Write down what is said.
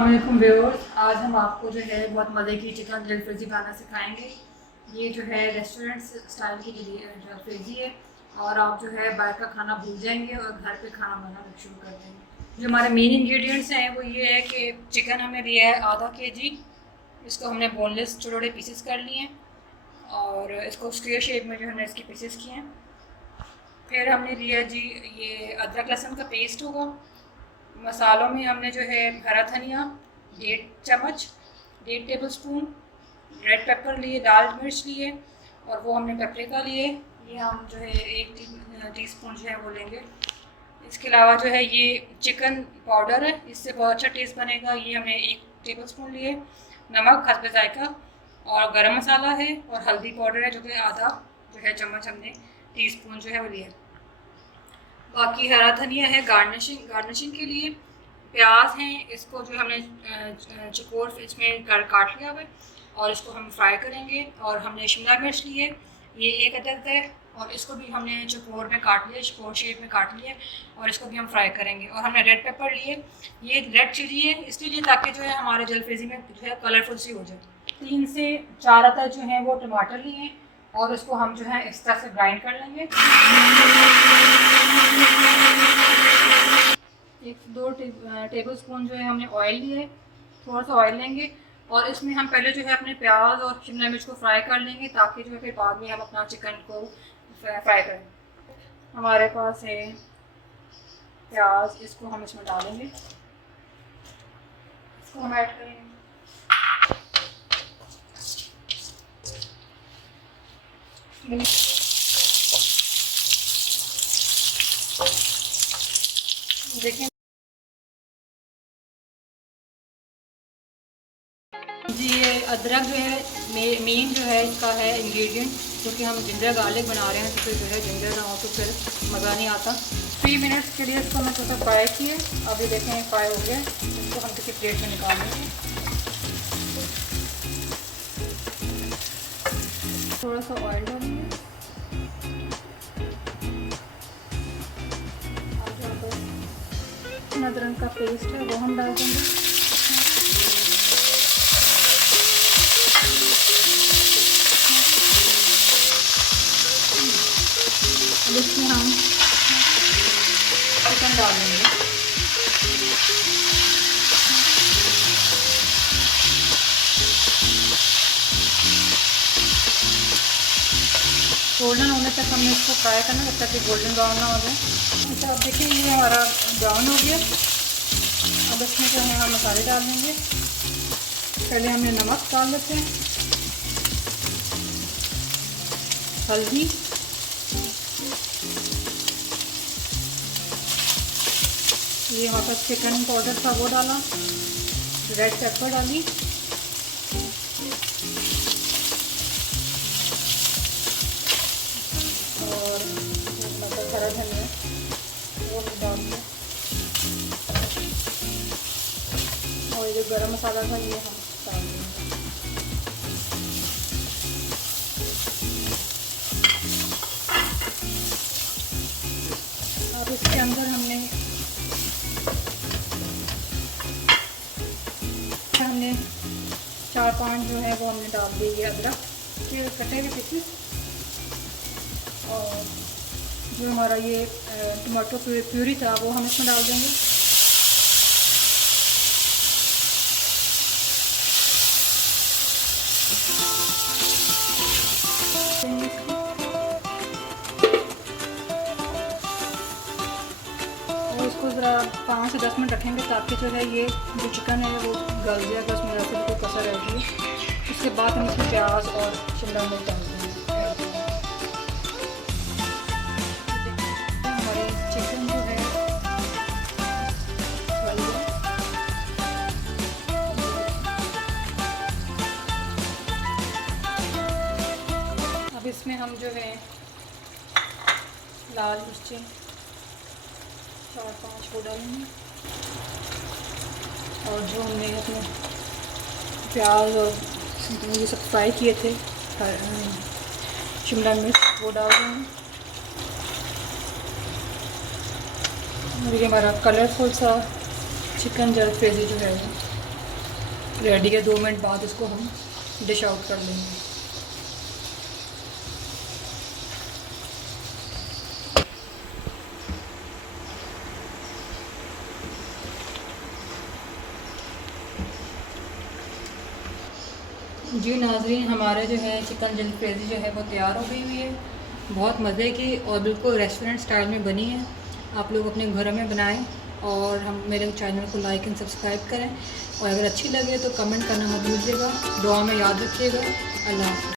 अस्सलामुअलैकुम व्यूअर्स, आज हम आपको जो है बहुत मज़े की चिकन जलफ्रेज़ी बनाना सिखाएंगे। ये जो है रेस्टोरेंट स्टाइल की जलफ्रेज़ी है और आप जो है बाहर का खाना भूल जाएंगे और घर पे खाना बनाना शुरू कर देंगे। जो हमारे मेन इंग्रेडिएंट्स हैं वो ये है कि चिकन हमने लिया है आधा kg। इसको हमने बोनलेस छोटे छोटे पीसेस कर लिए हैं और इसको स्क्वेयर शेप में जो हमने इसके पीसेस किए हैं। फिर हमने लिया जी ये अदरक लहसुन का पेस्ट होगा। मसालों में हमने जो है हरा धनिया 1.5 चम्मच, 1.5 टेबलस्पून, रेड पेपर लिए, लाल मिर्च लिए और वो हमने पेपरिका लिए। ये हम जो है 1 टीस्पून जो है वो लेंगे। इसके अलावा जो है ये चिकन पाउडर है, इससे बहुत अच्छा टेस्ट बनेगा। ये हमने 1 टेबलस्पून लिए। नमक हस्ब जायका और गरम मसाला है और हल्दी पाउडर है जो कि आधा जो है चम्मच हमने टीस्पून जो है वो लिया। बाकी हरा धनिया है गार्निशिंग के लिए। प्याज हैं, इसको जो हमने चकोर इसमें काट लिया हुआ है और इसको हम फ्राई करेंगे। और हमने शिमला मिर्च ली है, ये 1 अदद है और इसको भी हमने चकोर में काट लिया, चकोर शेप में काट लिया और इसको भी हम फ्राई करेंगे। और हमने रेड पेपर लिए, ये रेड चिली है इसलिए ताकि जो है हमारे जलफ्रेज़ी में जो है कलरफुल सी हो जाए। 3 से 4 अदद जो है वो टमाटर लिए हैं और इसको हम जो है इस तरह से ग्राइंड कर लेंगे। 1-2 टेबलस्पून जो है हमने ऑयल लिए, थोड़ा सा ऑयल लेंगे और इसमें हम पहले जो है अपने प्याज और शिमला मिर्च को फ्राई कर लेंगे ताकि जो है फिर बाद में हम अपना चिकन को फ्राई करें। हमारे पास है प्याज, इसको हम इसमें डालेंगे, इसको हम ऐड करेंगे। देखिए जी, ये अदरक जो है मेन जो है इसका है इंग्रेडिएंट, क्योंकि हम जिंजर गार्लिक बना रहे हैं तो फिर जो है जिंजर ना हो तो फिर मज़ा नहीं आता। 3 मिनट्स के लिए इसको मैं थोड़ा फ्राई किए। अभी देखें फ्राई हो गया, इसको हम किसी प्लेट में निकाल लेंगे। थोड़ा सा ऑयल डालेंगे, अदरक का पेस्ट है वो हम डाल देंगे। अब इसमें हम चिकन डाल देंगे। गोल्डन होने तक हमने इसको फ्राई करना है, जब तक कि गोल्डन ब्राउन ना हो जाए। अच्छा, अब देखिए ये हमारा ब्राउन हो गया। अब इसमें जो है हम मसाले डाल देंगे। पहले हमने नमक डाल देते हैं, हल्दी, ये हमारे पास चिकन पाउडर था वो डाला, रेड पेपर डाली और मतलब हरा धनिया वो डाल दिया और ये जो गरम मसाला था ये हम डाल देंगे। अब इसके अंदर हमने 4-5 जो है वो हमने डाल दिए अदरक के कटे हुए पीसेस और जो हमारा ये टमाटो प्यूरी था वो हम इसमें डाल देंगे। और इसको ज़रा 5 से 10 मिनट रखेंगे ताकि जो है ये जो चिकन है वो गल जाएगा, उसमें वैसे भी कोई कसर रहेगी। उसके बाद हम इसमें प्याज और शिमला मिर्च डाल देंगे। हमारे चिकन जो है गल गया। इसमें हम जो है लाल मिर्चें 4-5 वो डालेंगे, और जो हमने अपने प्याज और ये सब फ्राई किए थे, शिमला मिर्च वो डाल देंगे। और ये हमारा कलरफुल सा चिकन जलफ्रेज़ी जो है वो रेडी है। 2 मिनट बाद इसको हम डिश आउट कर लेंगे। जी नाज़रीन, हमारे जो है चिकन जलफ्रेज़ी जो है वो तैयार हो गई हुई है। बहुत मज़े की और बिल्कुल रेस्टोरेंट स्टाइल में बनी है। आप लोग अपने घरों में बनाएं और हम मेरे चैनल को लाइक एंड सब्सक्राइब करें, और अगर अच्छी लगे तो कमेंट करना मत भूलिएगा। दुआ में याद रखिएगा। अल्लाह हाफ़िज़।